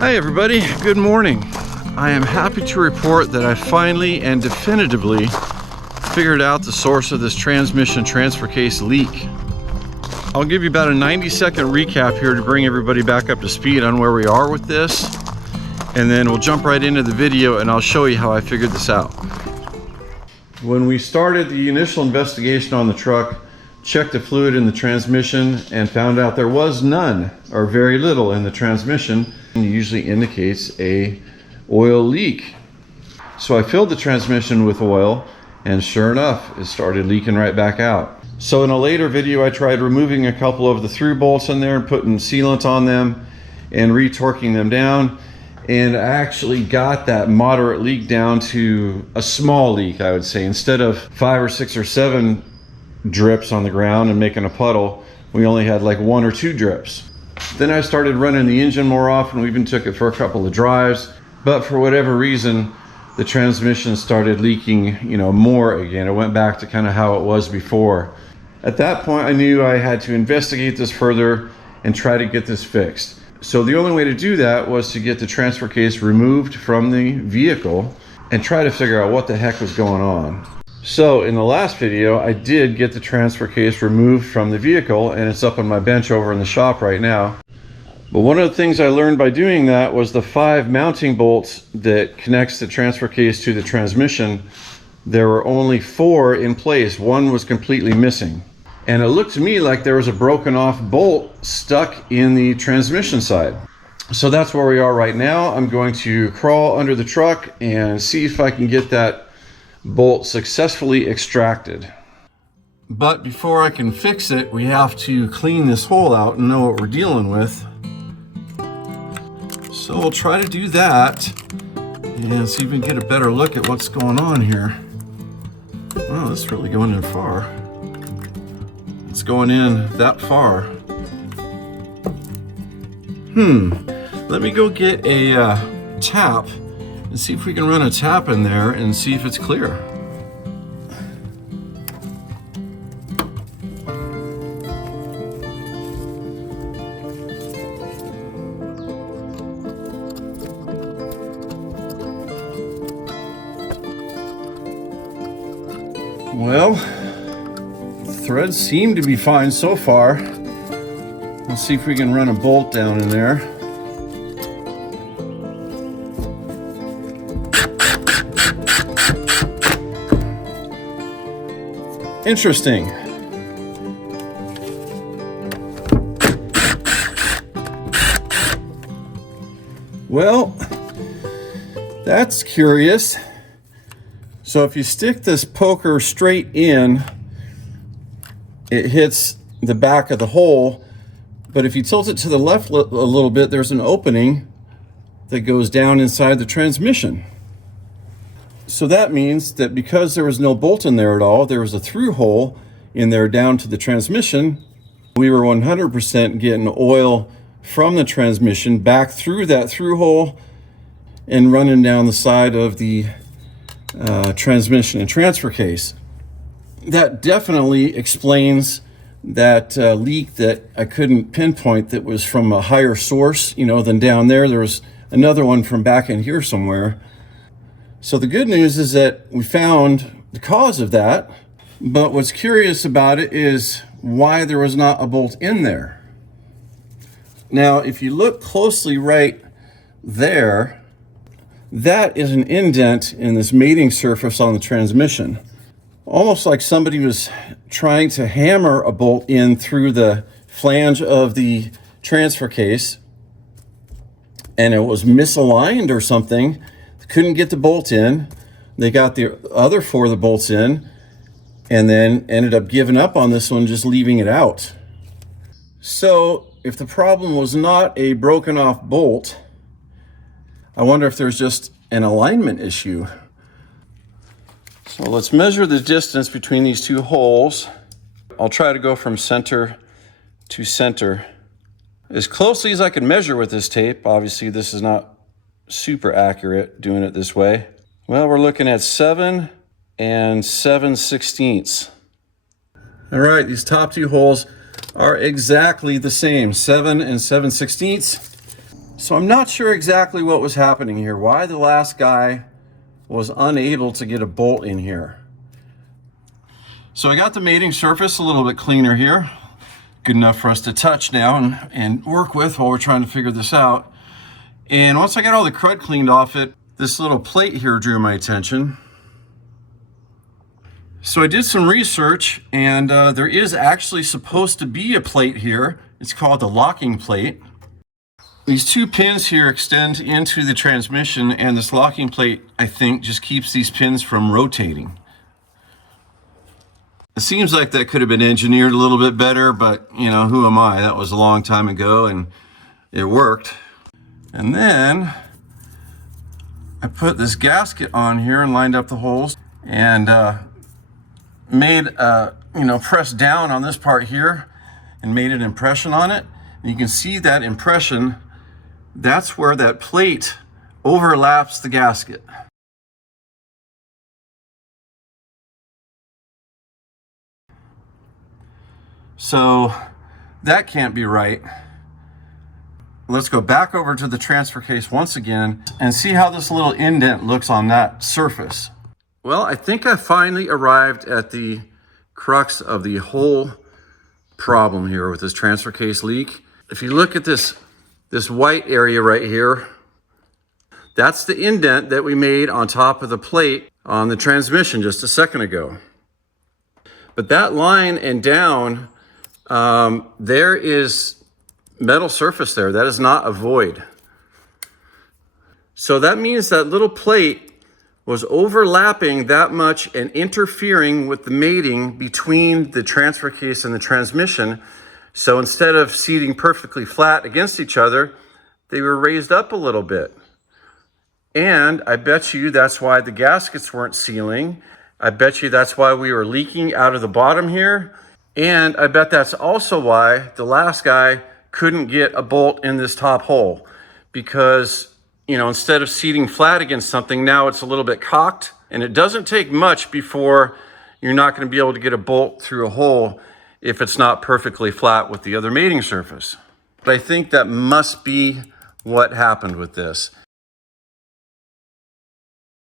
Hi everybody, good morning. I am happy to report that I finally and definitively figured out the source of this transmission transfer case leak. I'll give you about a 90-second recap here to bring everybody back up to speed on where we are with this, and then we'll jump right into the video and I'll show you how I figured this out. When we started the initial investigation on the truck, checked the fluid in the transmission and found out there was none or very little in the transmission. It usually indicates a oil leak. So I filled the transmission with oil and sure enough, it started leaking right back out. So in a later video, I tried removing a couple of the through bolts in there and putting sealant on them and retorquing them down. And I actually got that moderate leak down to a small leak, I would say. Instead of 5 or 6 or 7 drips on the ground and making a puddle, we only had like 1 or 2 drips. Then I started running the engine more often. We even took it for a couple of drives, but for whatever reason, the transmission started leaking, more again. It went back to kind of how it was before. At that point, I knew I had to investigate this further and try to get this fixed. So the only way to do that was to get the transfer case removed from the vehicle and try to figure out what the heck was going on. So in the last video, I did get the transfer case removed from the vehicle and it's up on my bench over in the shop right now. But one of the things I learned by doing that was the 5 mounting bolts that connects the transfer case to the transmission. There were only 4 in place. 1 was completely missing. And it looked to me like there was a broken off bolt stuck in the transmission side. So that's where we are right now. I'm going to crawl under the truck and see if I can get that bolt successfully extracted. But before I can fix it, we have to clean this hole out and know what we're dealing with. So we'll try to do that and see if we can get a better look at what's going on here. Wow, this is really going in far. It's going in that far. Let me go get a tap and see if we can run a tap in there and see if it's clear. Well, threads seem to be fine so far. Let's see if we can run a bolt down in there. Interesting. Well, that's curious. So if you stick this poker straight in, it hits the back of the hole, but if you tilt it to the left a little bit, there's an opening that goes down inside the transmission. So that means that because there was no bolt in there at all, there was a through hole in there down to the transmission. We were 100% getting oil from the transmission back through that through hole and running down the side of the transmission and transfer case. That definitely explains that leak that I couldn't pinpoint that was from a higher source, than down there. There was another one from back in here somewhere. So the good news is that we found the cause of that, but what's curious about it is why there was not a bolt in there. Now, if you look closely right there, that is an indent in this mating surface on the transmission. Almost like somebody was trying to hammer a bolt in through the flange of the transfer case and it was misaligned or something. Couldn't get the bolt in. They got the other 4 of the bolts in and then ended up giving up on this one, just leaving it out. So if the problem was not a broken off bolt, I wonder if there's just an alignment issue. So let's measure the distance between these 2 holes. I'll try to go from center to center as closely as I can measure with this tape. Obviously this is not super accurate doing it this way. Well, we're looking at 7 and 7/16. All right, these top 2 holes are exactly the same, 7 and 7/16. So I'm not sure exactly what was happening here, why the last guy was unable to get a bolt in here. So I got the mating surface a little bit cleaner here. Good enough for us to touch now and work with while we're trying to figure this out. And once I got all the crud cleaned off it, this little plate here drew my attention. So I did some research, and there is actually supposed to be a plate here. It's called the locking plate. These two pins here extend into the transmission, and this locking plate, I think, just keeps these pins from rotating. It seems like that could have been engineered a little bit better, but you know, who am I? That was a long time ago and it worked. And then I put this gasket on here and lined up the holes and pressed down on this part here and made an impression on it. And you can see that impression, that's where that plate overlaps the gasket. So that can't be right. Let's go back over to the transfer case once again and see how this little indent looks on that surface. Well, I think I finally arrived at the crux of the whole problem here with this transfer case leak. If you look at this white area right here, that's the indent that we made on top of the plate on the transmission just a second ago. But that line and down, there is metal surface there. That is not a void. So that means that little plate was overlapping that much and interfering with the mating between the transfer case and the transmission. So instead of seating perfectly flat against each other, they were raised up a little bit. And I bet you that's why the gaskets weren't sealing. I bet you that's why we were leaking out of the bottom here. And I bet that's also why the last guy couldn't get a bolt in this top hole, because, you know, instead of seating flat against something, now it's a little bit cocked, and it doesn't take much before you're not going to be able to get a bolt through a hole if it's not perfectly flat with the other mating surface. But I think that must be what happened with this.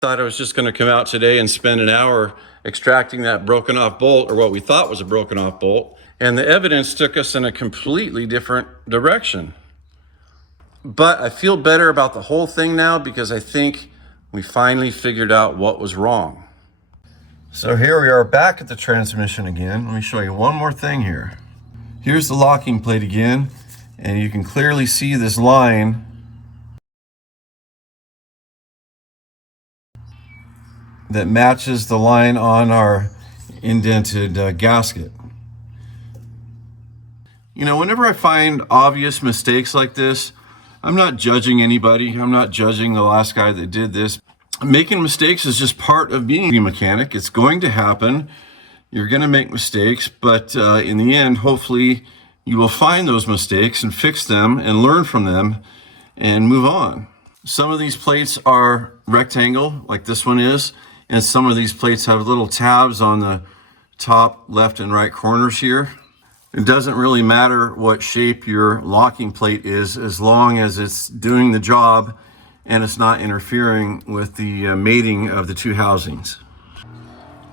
Thought I was just going to come out today and spend an hour extracting that broken off bolt, or what we thought was a broken off bolt, and the evidence took us in a completely different direction. But I feel better about the whole thing now because I think we finally figured out what was wrong. So here we are back at the transmission again. Let me show you one more thing here. Here's the locking plate again, and you can clearly see this line that matches the line on our indented gasket. You know, whenever I find obvious mistakes like this, I'm not judging anybody. I'm not judging the last guy that did this. Making mistakes is just part of being a mechanic. It's going to happen. You're going to make mistakes, but in the end, hopefully you will find those mistakes and fix them and learn from them and move on. Some of these plates are rectangle, like this one is, and some of these plates have little tabs on the top left and right corners here. It doesn't really matter what shape your locking plate is, as long as it's doing the job and it's not interfering with the mating of the two housings.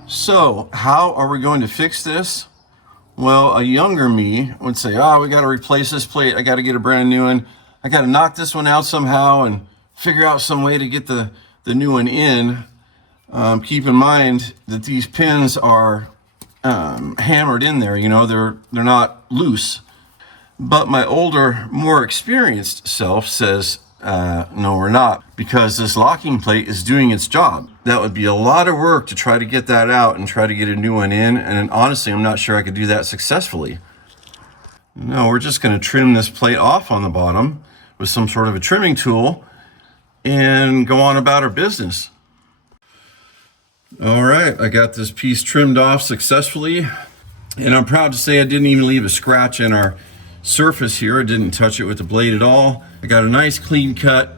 So how are we going to fix this? Well, a younger me would say, we got to replace this plate. I got to get a brand new one. I got to knock this one out somehow and figure out some way to get the new one in. Keep in mind that these pins are hammered in there. You know, they're not loose. But my older, more experienced self says, no, we're not, because this locking plate is doing its job. That would be a lot of work to try to get that out and try to get a new one in. And honestly, I'm not sure I could do that successfully. No, we're just going to trim this plate off on the bottom with some sort of a trimming tool and go on about our business. All right, I got this piece trimmed off successfully, and I'm proud to say I didn't even leave a scratch in our surface here. I didn't touch it with the blade at all. I got a nice clean cut,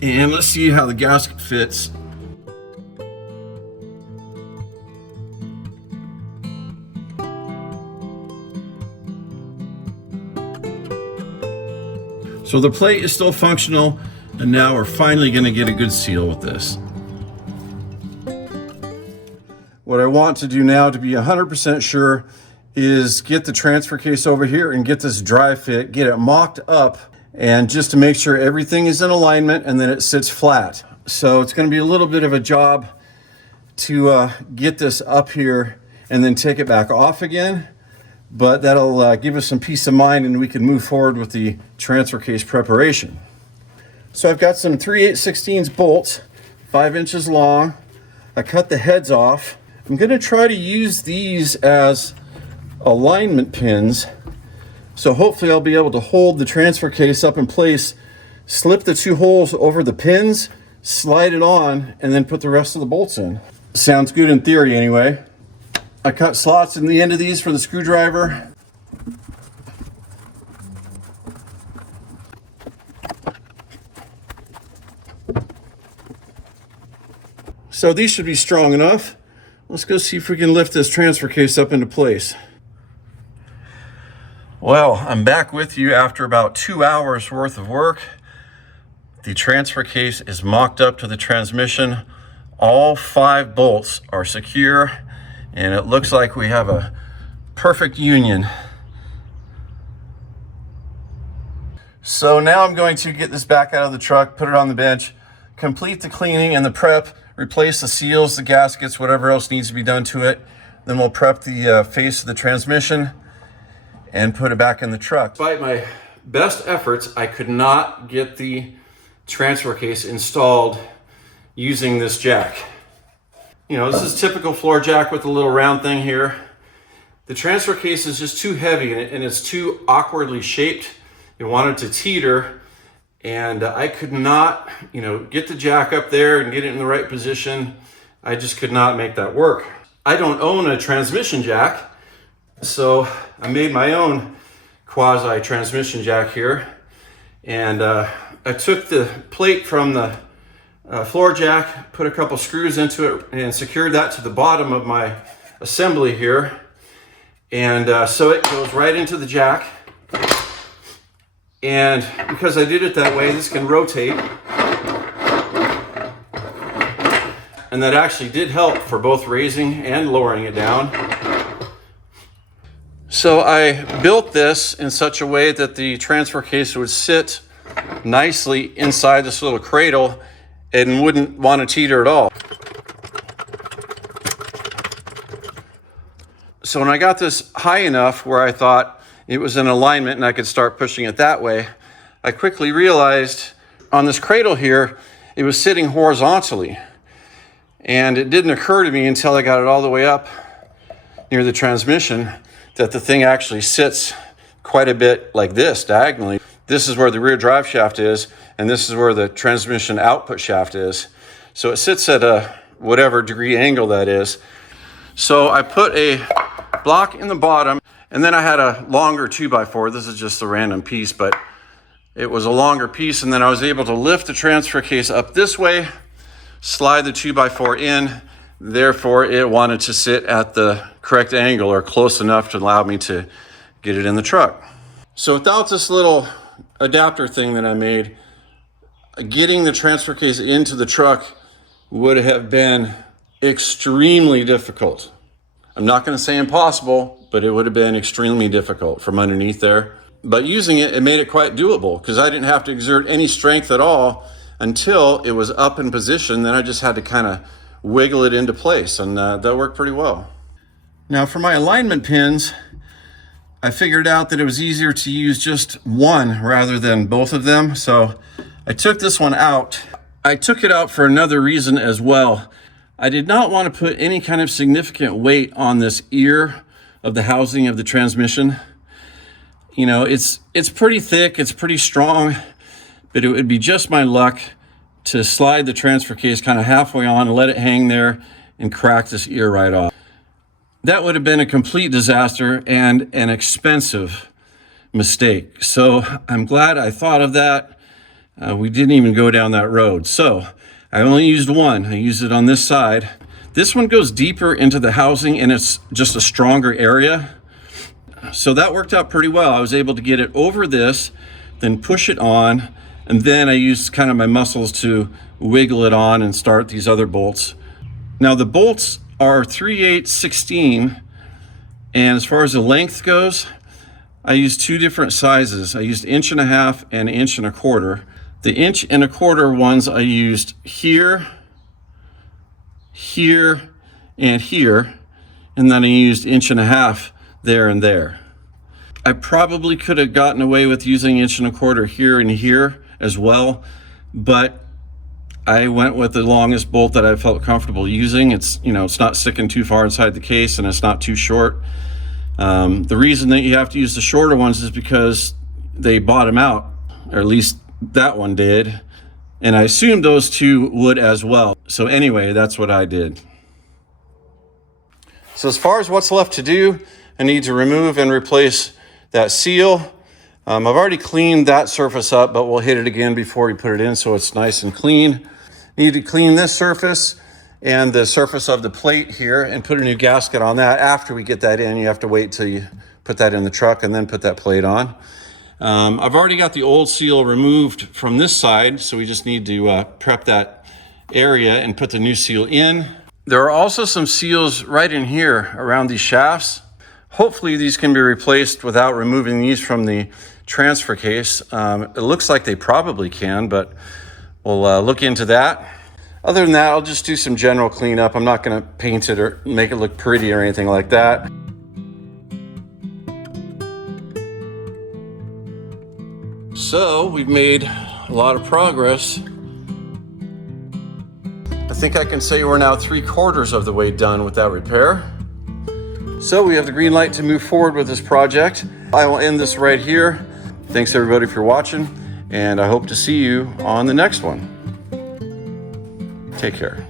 and let's see how the gasket fits. So the plate is still functional, and now we're finally gonna get a good seal with this. What I want to do now to be 100% sure is get the transfer case over here and get this dry fit, get it mocked up, and just to make sure everything is in alignment and then it sits flat. So it's gonna be a little bit of a job to get this up here and then take it back off again, but that'll give us some peace of mind and we can move forward with the transfer case preparation. So I've got some 3/8/16 bolts, 5 inches long. I cut the heads off. I'm gonna try to use these as alignment pins. So hopefully I'll be able to hold the transfer case up in place, slip the 2 holes over the pins, slide it on, and then put the rest of the bolts in. Sounds good in theory anyway. I cut slots in the end of these for the screwdriver. So these should be strong enough. Let's go see if we can lift this transfer case up into place. Well, I'm back with you after about 2 hours worth of work. The transfer case is mocked up to the transmission. All 5 bolts are secure, and it looks like we have a perfect union. So now I'm going to get this back out of the truck, put it on the bench, complete the cleaning and the prep, replace the seals, the gaskets, whatever else needs to be done to it. Then we'll prep the face of the transmission and put it back in the truck. Despite my best efforts, I could not get the transfer case installed using this jack. You know, this is typical floor jack with a little round thing here. The transfer case is just too heavy and it's too awkwardly shaped. It wanted to teeter, and I could not, get the jack up there and get it in the right position. I just could not make that work. I don't own a transmission jack, so I made my own quasi transmission jack here. And I took the plate from the floor jack, put a couple screws into it, and secured that to the bottom of my assembly here. And so it goes right into the jack. And because I did it that way, this can rotate. And that actually did help for both raising and lowering it down. So I built this in such a way that the transfer case would sit nicely inside this little cradle and wouldn't want to teeter at all. So when I got this high enough where I thought it was in alignment and I could start pushing it that way, I quickly realized on this cradle here, it was sitting horizontally. And it didn't occur to me until I got it all the way up near the transmission that the thing actually sits quite a bit like this, diagonally. This is where the rear drive shaft is, and this is where the transmission output shaft is. So it sits at a whatever degree angle that is. So I put a block in the bottom, and then I had a longer 2x4. This is just a random piece, but it was a longer piece, and then I was able to lift the transfer case up this way, slide the 2x4 in. Therefore, it wanted to sit at the correct angle or close enough to allow me to get it in the truck. So without this little adapter thing that I made, getting the transfer case into the truck would have been extremely difficult. I'm not going to say impossible, but it would have been extremely difficult from underneath there. But using it, it made it quite doable because I didn't have to exert any strength at all until it was up in position. Then I just had to kind of wiggle it into place, and that worked pretty well. Now for my alignment pins, I figured out that it was easier to use just one rather than both of them. So I took this one out. I took it out for another reason as well. I did not want to put any kind of significant weight on this ear of the housing of the transmission. It's pretty thick, it's pretty strong, but it would be just my luck to slide the transfer case kind of halfway on and let it hang there and crack this ear right off. That would have been a complete disaster and an expensive mistake. So I'm glad I thought of that. We didn't even go down that road. So I only used one. I used it on this side. This one goes deeper into the housing and it's just a stronger area. So that worked out pretty well. I was able to get it over this then push it on, and then I use kind of my muscles to wiggle it on and start these other bolts. Now the bolts are 3/8/16, and as far as the length goes, I used two different sizes. I used 1.5 inches and 1.25 inches. The 1.25 inch ones I used here, here, and here, and then I used 1.5 inches there and there. I probably could have gotten away with using 1.25 inches here and here as well, but I went with the longest bolt that I felt comfortable using. It's, you know, it's not sticking too far inside the case, and it's not too short. The reason that you have to use the shorter ones is because they bottom out, or at least that one did, and I assumed those two would as well. So anyway, that's what I did. So as far as what's left to do, I need to remove and replace that seal. I've already cleaned that surface up, but we'll hit it again before we put it in so it's nice and clean. Need to clean this surface and the surface of the plate here and put a new gasket on that. After we get that in, you have to wait till you put that in the truck and then put that plate on. I've already got the old seal removed from this side, so we just need to prep that area and put the new seal in. There are also some seals right in here around these shafts. Hopefully these can be replaced without removing these from the transfer case. It looks like they probably can, but we'll look into that. Other than that, I'll just do some general cleanup. I'm not gonna paint it or make it look pretty or anything like that. So we've made a lot of progress. I think I can say we're now 3/4 of the way done with that repair. So we have the green light to move forward with this project. I will end this right here. Thanks everybody for watching, and I hope to see you on the next one. Take care.